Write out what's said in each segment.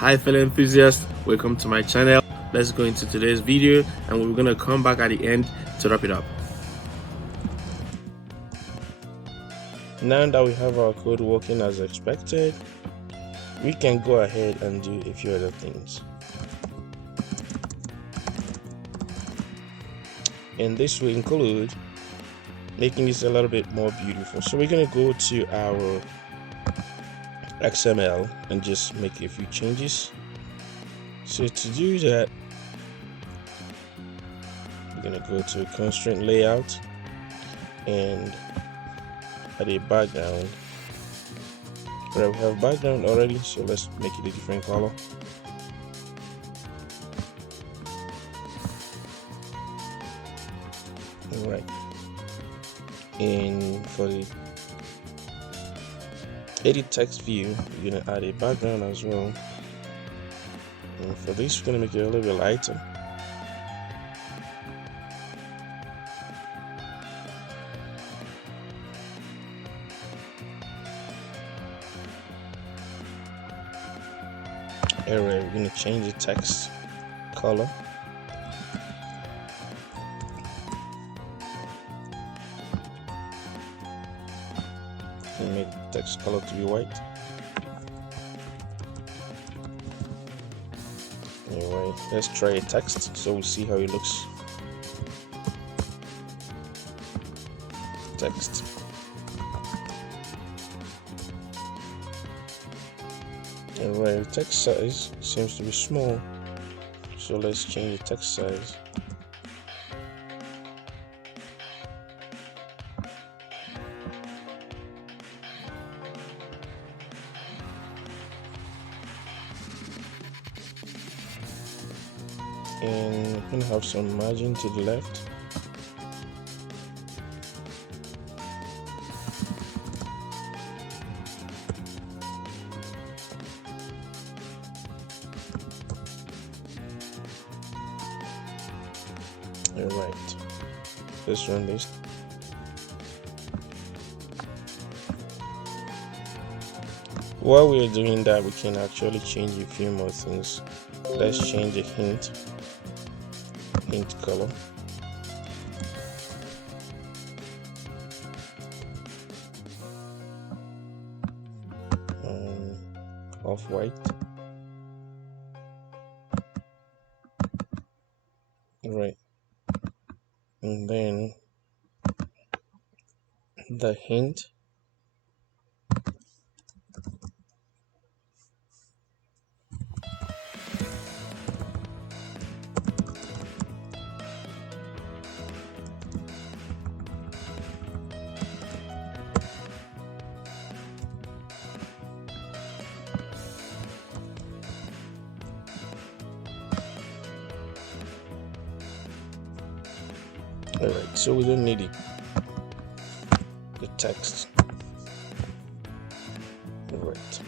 Hi fellow enthusiasts, welcome to my channel. Let's go into today's video and we're gonna come back at the end to wrap it up. Now that we have our code working as expected, we can go ahead and do a few other things. And this will include making this a little bit more beautiful. So we're going to go to our XML and just make a few changes. So to do that, we're going to go to constraint layout and add a background. Right, we have background already, so let's make it a different color. Alright, and for the edit text view, we're going to add a background as well. And for this, we're going to make it a little bit lighter. Alright, we're going to change the text color. And make the text color to be white. Anyway, let's try a text so we'll see how it looks. Text. Alright, the text size seems to be small, so let's change the text size. And we're going to have some margin to the left. Alright, let's run this. While we are doing that, we can actually change a few more things. Let's change the hint color. Off-white. Right. And then the hint Alright, so we don't need it. The text. Alright.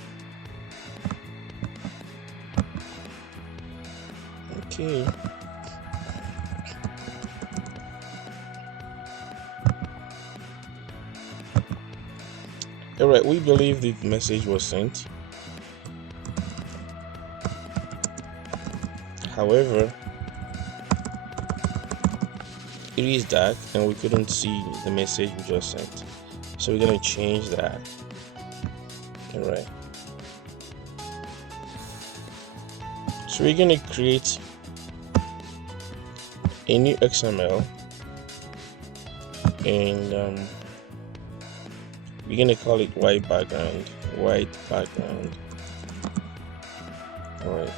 Okay. Alright, we believe the message was sent. However, it is dark and we couldn't see the message we just sent, so we're going to change that. Alright, so we're going to create a new XML and we're going to call it white background. Alright,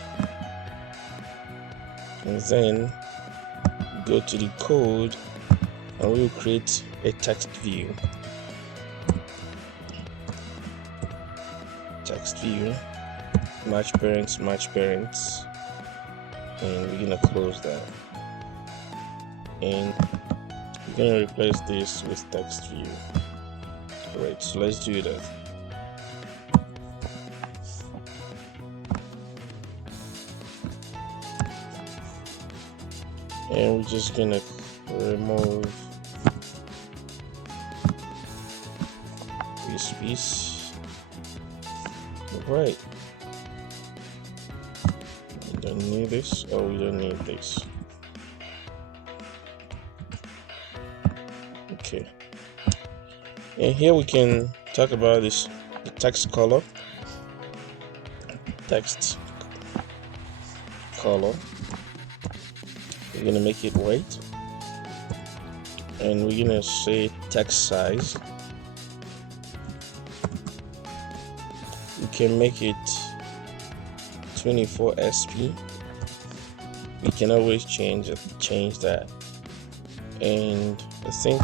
and then go to the code and we will create a text view. Match parents, and we're gonna close that. And we're gonna replace this with text view. Alright, so let's do that. And we're just gonna remove this piece. Right. don't need this, or we don't need this. Okay, and here we can talk about this, the text color. Text color, we're gonna make it white, and we're gonna say text size. We can make it 24 SP. We can always change that, and I think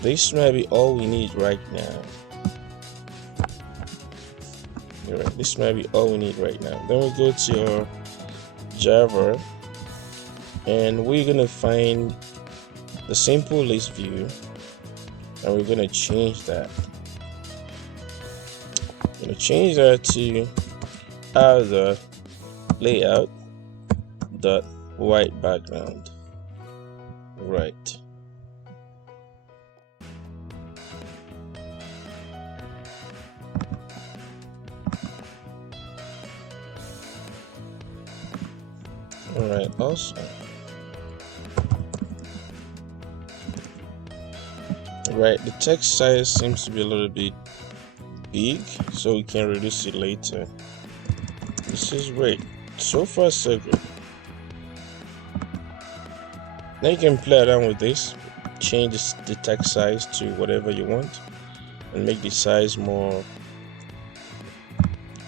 this might be all we need right now. Right, this might be all we need right now. Then we go to our Java, and we're gonna find the simple list view, and we're gonna change that. I'm gonna change that to other layout dot white background. Right. Alright, awesome. Right, the text size seems to be a little bit big, so we can reduce it later. This is great. So far, so good. Now you can play around with this, change the text size to whatever you want, and make the size more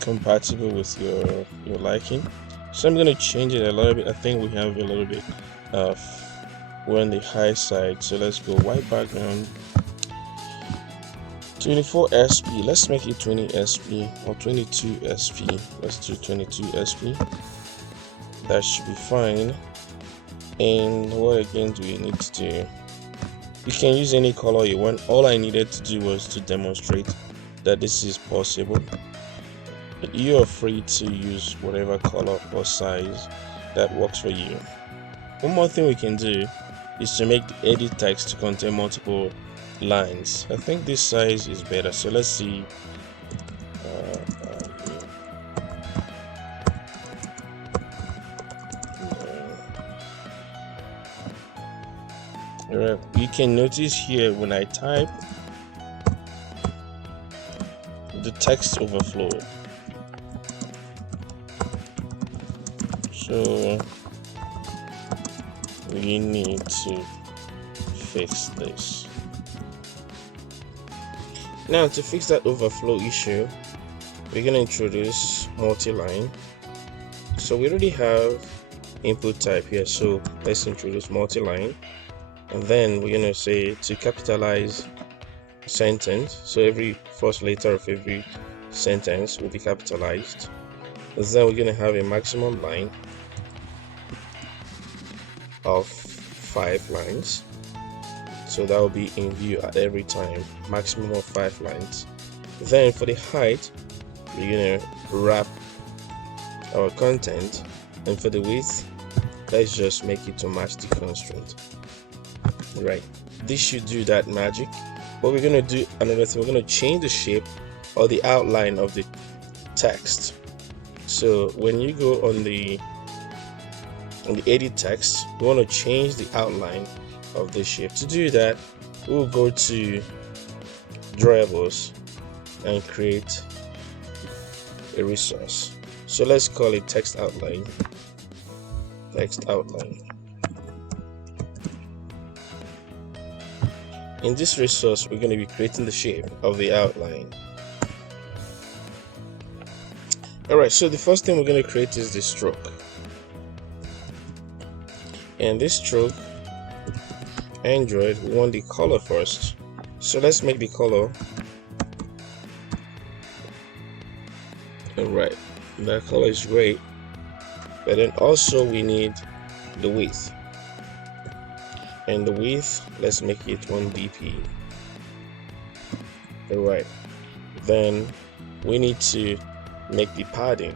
compatible with your liking. So I'm going to change it a little bit. I think we have a little bit of, we're on the high side, so let's go white background, 24 SP. Let's make it 20 SP or 22 SP. Let's do 22 SP. That should be fine. And what again do we need to do? You can use any color you want. All I needed to do was to demonstrate that this is possible. But you are free to use whatever color or size that works for you. One more thing we can do is to make the edit text to contain multiple lines. I think this size is better, so let's see. You can notice here when I type, the text overflowed. So we need to fix this. Now to fix that overflow issue, we're going to introduce multi-line. So we already have input type here, so let's introduce multi-line. And then we're going to say to capitalize sentence, so every first letter of every sentence will be capitalized. And then we're going to have a maximum line of 5 lines, so that will be in view at every time, maximum of 5 lines. Then for the height, we're going to wrap our content, and for the width, let's just make it to match the constraint. Right, this should do that magic. But we're going to do another thing. We're going to change the shape or the outline of the text. So when you go on the edit text, we want to change the outline of the shape. To do that, we'll go to drawables and create a resource. So let's call it text outline. Text outline. In this resource, we're going to be creating the shape of the outline. Alright, so the first thing we're going to create is the stroke. And this stroke, Android, we want the color first. So let's make the color. Alright, that color is great. But then also we need the width. And the width, let's make it 1 dp. Alright, then we need to make the padding.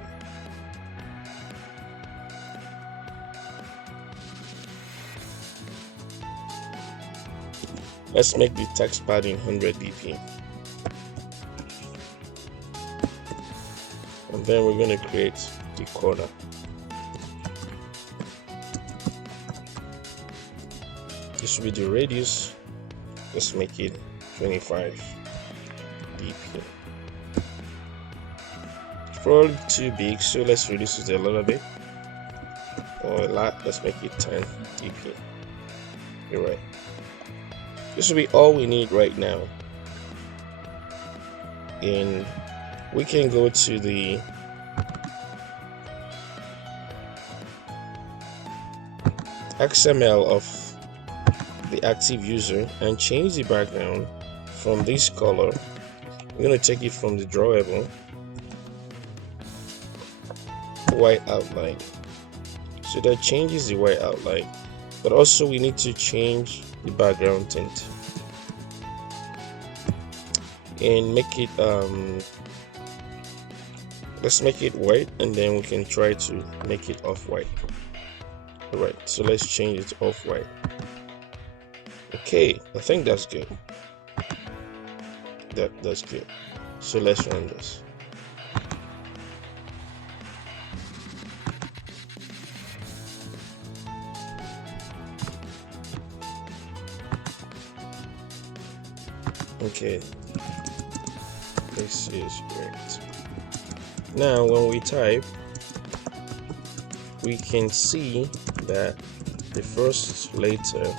Let's make the text padding 100 dp. And then we're going to create the corner. This will be the radius. Let's make it 25 dp. It's probably too big, so let's reduce it a little bit, or a lot. Let's make it 10 dp. You're right. This will be all we need right now, and we can go to the XML of the active user and change the background from this color. I'm going to take it from the drawable white outline, so that changes the white outline, but also we need to change the background tint and make it let's make it white, and then we can try to make it off-white. Alright, so let's change it to off-white. Okay, I think that's good. That's good. So let's run this. Okay, this is great. Now when we type, we can see that the first letter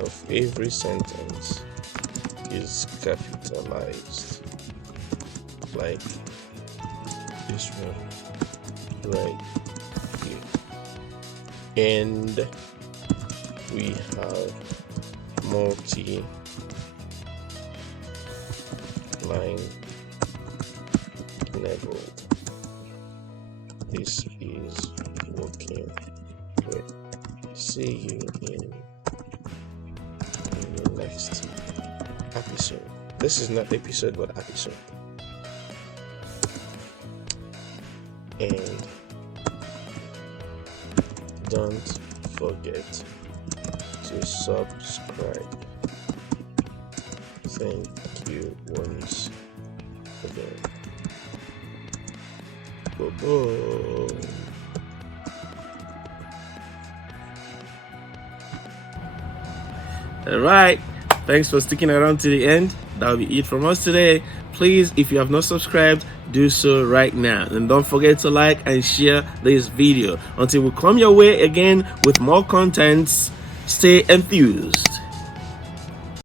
of every sentence is capitalized, like this one right here, and we have multi-line labeled. This is working great. See you in the next episode. This is not episode, but episode. And don't forget to subscribe. Thank you once again. Bye-bye. Alright, thanks for sticking around to the end. That'll be it from us today. Please, if you have not subscribed, do so right now, and don't forget to like and share this video. Until we come your way again with more contents, stay enthused.